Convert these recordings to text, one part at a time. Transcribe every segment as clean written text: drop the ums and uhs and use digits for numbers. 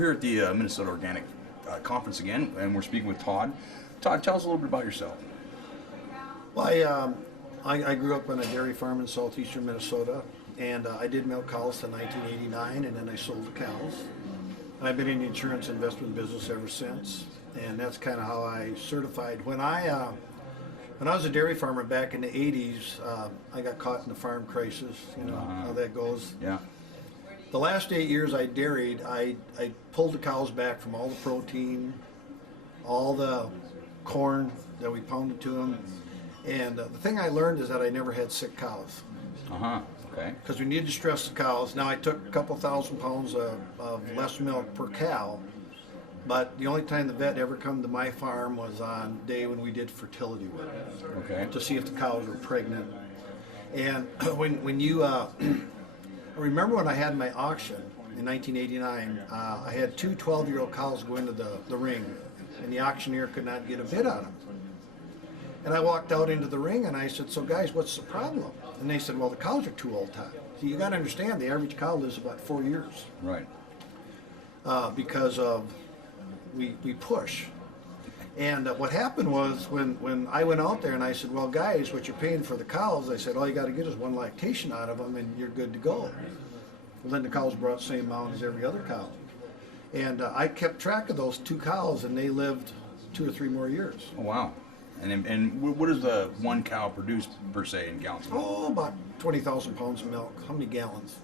Here at the Minnesota Organic Conference again, and we're speaking with Todd. Todd, tell us a little bit about yourself. Well, I grew up on a dairy farm in southeastern Minnesota, and I did milk cows till 1989, and then I sold the cows. I've been in the insurance investment business ever since, and that's kind of how I certified. When I was a dairy farmer back in the 80s, I got caught in the farm crisis. You know how that goes. Yeah. The last 8 years I dairied, I pulled the cows back from all the protein, all the corn that we pounded to them. And the thing I learned is that I never had sick cows. Okay. Because we needed to stress the cows. Now I took a couple thousand pounds of less milk per cow, but the only time the vet ever come to my farm was on the day when we did fertility work. Okay. To see if the cows were pregnant. And when you I remember when I had my auction in 1989, I had two 12-year-old cows go into the ring, and the auctioneer could not get a bid on them. And I walked out into the ring and I said, "So guys, what's the problem?" And they said, "Well, the cows are too old, Todd." So you got to understand, the average cow lives about 4 years. Right. Because of we push. And what happened was when I went out there and I said, "Well, guys, what you're paying for the cows," I said, "all you got to get is one lactation out of them and you're good to go." Well, then the cows brought the same amount as every other cow. And I kept track of those two cows, and they lived 2 or 3 more years. Oh, wow. And what does the one cow produce per se in gallons? Oh, about 20,000 pounds of milk. How many gallons?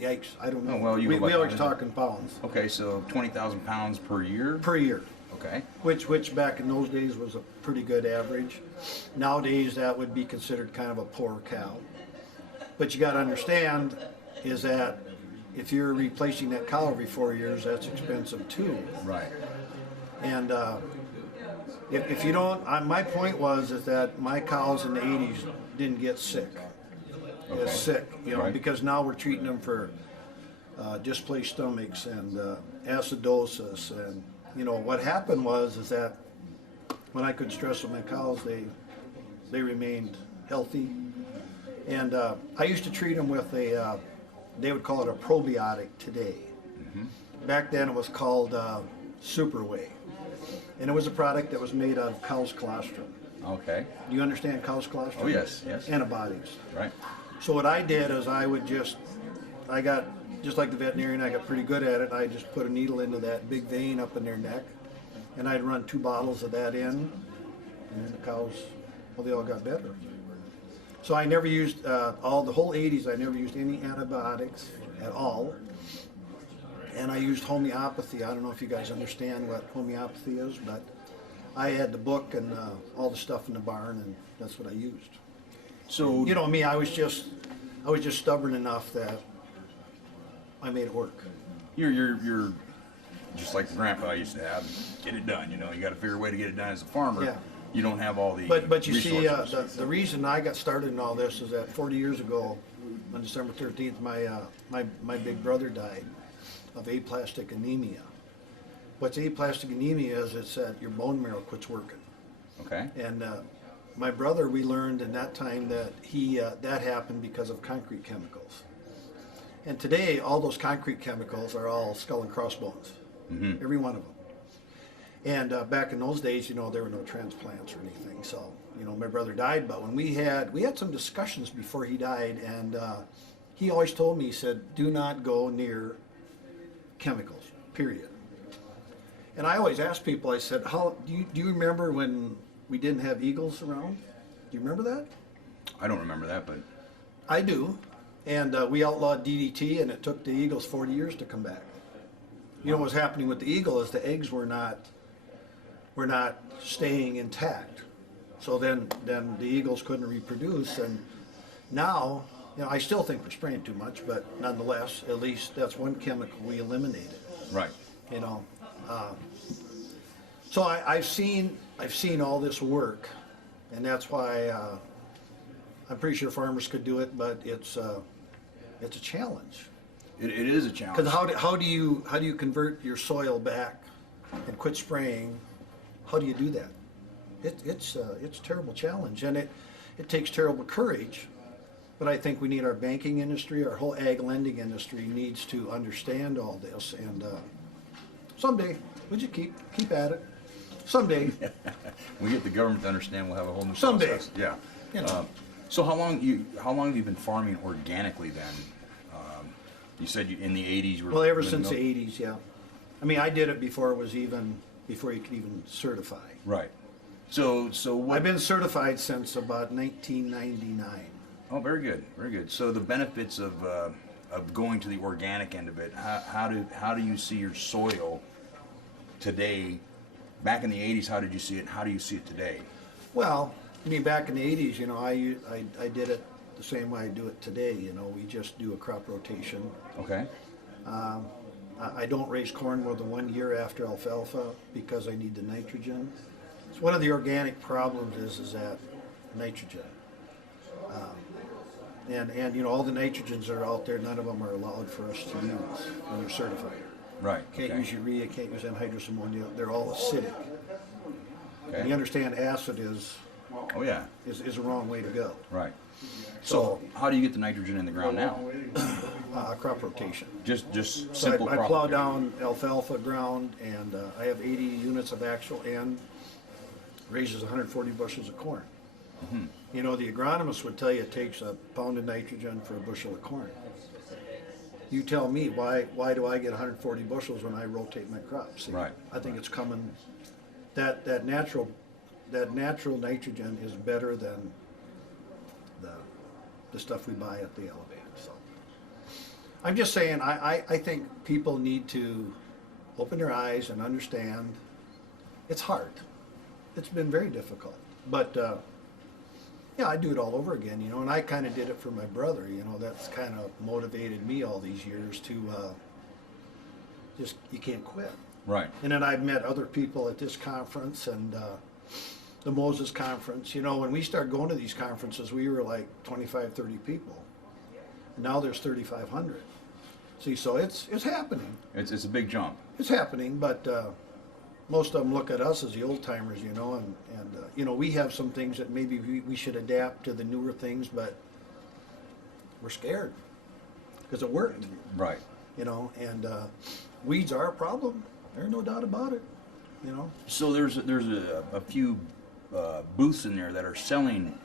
Yikes, I don't know. Oh, well, we always talk in pounds. Okay, so 20,000 pounds per year? Per year. Okay. Which back in those days was a pretty good average. Nowadays that would be considered kind of a poor cow. But you got to understand is that if you're replacing that cow every 4 years, that's expensive too. Right. And if you don't, my point was is that my cows in the 80s didn't get sick. Okay. Sick, you know, Right. because now we're treating them for displaced stomachs and acidosis, and you know what happened was is that when I could stress with my cows, they remained healthy, and I used to treat them with a they would call it a probiotic today. Mm-hmm. Back then it was called Super Whey, and it was a product that was made out of cow's colostrum. Okay. Do you understand cow's colostrum? Oh, yes, yes. Antibiotics. Right. So what I did is I got, just like the veterinarian, I got pretty good at it. I just put a needle into that big vein up in their neck, and I'd run 2 bottles of that in, and then the cows, well, they all got better. So I never used, the whole 80s, I never used any antibiotics at all. And I used homeopathy. I don't know if you guys understand what homeopathy is, but I had the book and all the stuff in the barn, and that's what I used. So You know me, I was just stubborn enough that I made it work. you're just like the grandpa I used to have. Get it done. You know, you got to figure a way to get it done as a farmer. Yeah. You don't have all the But you resources. see, the reason I got started in all this is that 40 years ago, on December 13th, my big brother died of aplastic anemia. What's aplastic anemia is it's that your bone marrow quits working. Okay. And my brother, we learned in that time that that happened because of concrete chemicals. And today, all those concrete chemicals are all skull and crossbones, Mm-hmm. every one of them. And back in those days, you know, there were no transplants or anything. So, you know, my brother died, but when we had some discussions before he died, and he always told me, he said, "Do not go near chemicals, period." And I always ask people, I said, "How do you remember when we didn't have eagles around? Do you remember that?" I don't remember that, but I do. And we outlawed DDT, and it took the eagles 40 years to come back. You know what's happening with the eagle is the eggs were not staying intact. So then the eagles couldn't reproduce, and now, you know, I still think we're spraying too much, but nonetheless, at least that's one chemical we eliminated. right. You know, so I've seen all this work, and that's why I'm pretty sure farmers could do it, but it's a challenge. It is a challenge. Because how do you convert your soil back and quit spraying? How do you do that? It's a terrible challenge, and it takes terrible courage. But I think we need our banking industry, our whole ag lending industry needs to understand all this, and someday. We just keep at it. Someday. We get the government to understand, we'll have a whole new Someday. process. Yeah. You know. So how long have you been farming organically then? You said in the 80s you were... Well, ever living since the milk? 80s, yeah. I mean, I did it before you could even certify. Right. So what... I've been certified since about 1999. Oh, very good, very good. So the benefits of going to the organic end of it, how do you see your soil today? Back in the 80s, how did you see it? How do you see it today? Well, I mean, back in the 80s, you know, I did it the same way I do it today. You know, we just do a crop rotation. Okay. I don't raise corn more than 1 year after alfalfa because I need the nitrogen. So one of the organic problems is that nitrogen. And you know, all the nitrogens that are out there, none of them are allowed for us to use when you're certified. Right. Can't okay. use urea, can't use anhydrous ammonia. They're all acidic. Okay. And you understand acid is Oh yeah. a wrong way to go. Right. So how do you get the nitrogen in the ground now? Crop rotation. Just So simple I crop plow rotation. down alfalfa ground, and I have 80 units of actual N, raises 140 bushels of corn. Mm-hmm. You know, the agronomist would tell you it takes a pound of nitrogen for a bushel of corn. You tell me, why do I get 140 bushels when I rotate my crops? See, Right. I think it's coming, that natural nitrogen is better than the stuff we buy at the elevator. So I'm just saying, I think people need to open their eyes and understand it's hard. It's been very difficult. But yeah, I do it all over again, you know, and I kind of did it for my brother, you know, that's kind of motivated me all these years to just, you can't quit. Right. And then I've met other people at this conference and the Moses conference. You know, when we started going to these conferences, we were like 25, 30 people. And now there's 3,500. See, so it's happening. It's a big jump. It's happening, but most of them look at us as the old timers, you know, and you know, we have some things that maybe we should adapt to the newer things, but we're scared because it worked, Right. you know, and weeds are a problem. There's no doubt about it, you know. So there's a few booths in there that are selling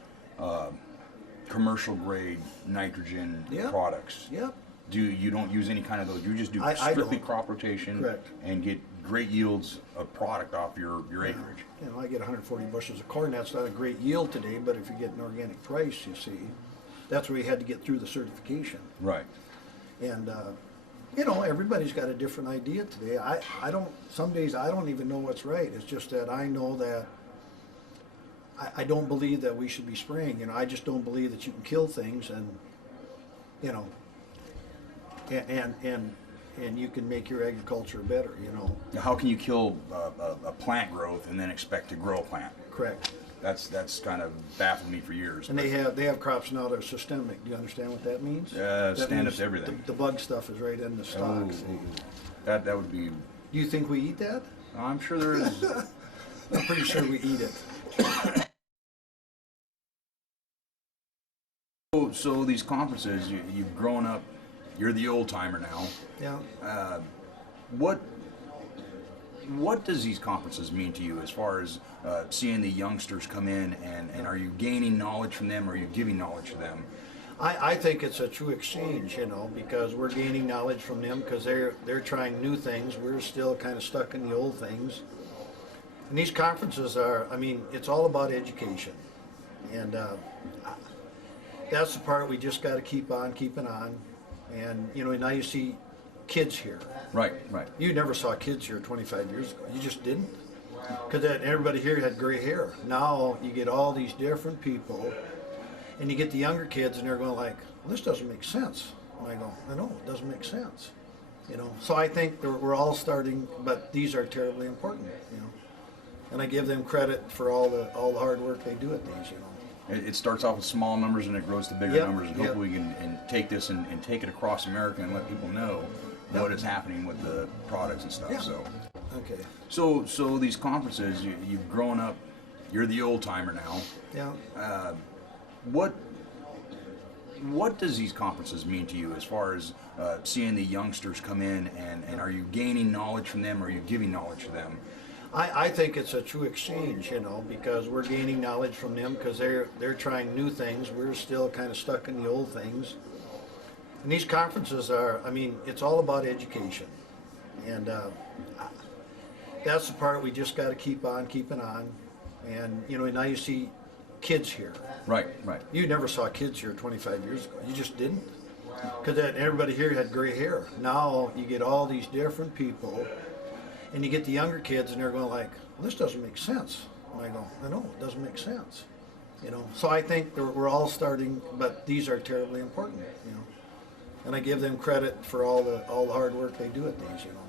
commercial grade nitrogen Yeah. products. Yep. You don't use any kind of those. You just do I strictly don't. crop rotation. Correct. And get great yields of product off your acreage. You know, I get 140 bushels of corn. That's not a great yield today, but if you get an organic price, you see, that's where you had to get through the certification. Right. And you know, everybody's got a different idea today. I don't. Some days I don't even know what's right. It's just that I know that I don't believe that we should be spraying. You know, I just don't believe that you can kill things, and you know, and you can make your agriculture better. You know. How can you kill a plant growth and then expect to grow a plant? Correct. That's kind of baffled me for years. And they have crops now that are systemic. Do you understand what that means? Stand up means to everything. The bug stuff is right in the stalks. Ooh, that would be. Do you think we eat that? I'm sure there is. I'm pretty sure we eat it. So these conferences, you've grown up. You're the old timer now. Yeah. What does these conferences mean to you as far as seeing the youngsters come in and are you gaining knowledge from them or are you giving knowledge to them? I think it's a true exchange, you know, because we're gaining knowledge from them because they're trying new things. We're still kind of stuck in the old things. And these conferences are, I mean, it's all about education. And that's the part we just got to keep on keeping on. And, you know, now you see kids here. Right. You never saw kids here 25 years ago. You just didn't. Because everybody here had gray hair. Now you get all these different people, and you get the younger kids, and they're going like, well, this doesn't make sense. And I go, I know, it doesn't make sense. You know, so I think we're all starting, but these are terribly important, you know. And I give them credit for all the hard work they do at these, you know. It starts off with small numbers and it grows to bigger Yep, numbers, and yep. hopefully we can take this and take it across America and let people know what is happening with the products and stuff. Yeah. So. Okay. So these conferences, you've grown up. You're the old timer now. Yeah. what does these conferences mean to you as far as seeing the youngsters come in, and are you gaining knowledge from them, or are you giving knowledge to them? I think it's a true exchange, you know, because we're gaining knowledge from them because they're trying new things. We're still kind of stuck in the old things. And these conferences are, I mean, it's all about education. And that's the part we just got to keep on keeping on. And, you know, now you see kids here. Right, right. You never saw kids here 25 years ago. You just didn't. Because everybody here had gray hair. Now you get all these different people, and you get the younger kids, and they're going like, well, this doesn't make sense. And I go, I know, it doesn't make sense. You know, so I think we're all starting, but these are terribly important, you know. And I give them credit for all the hard work they do at these, you know.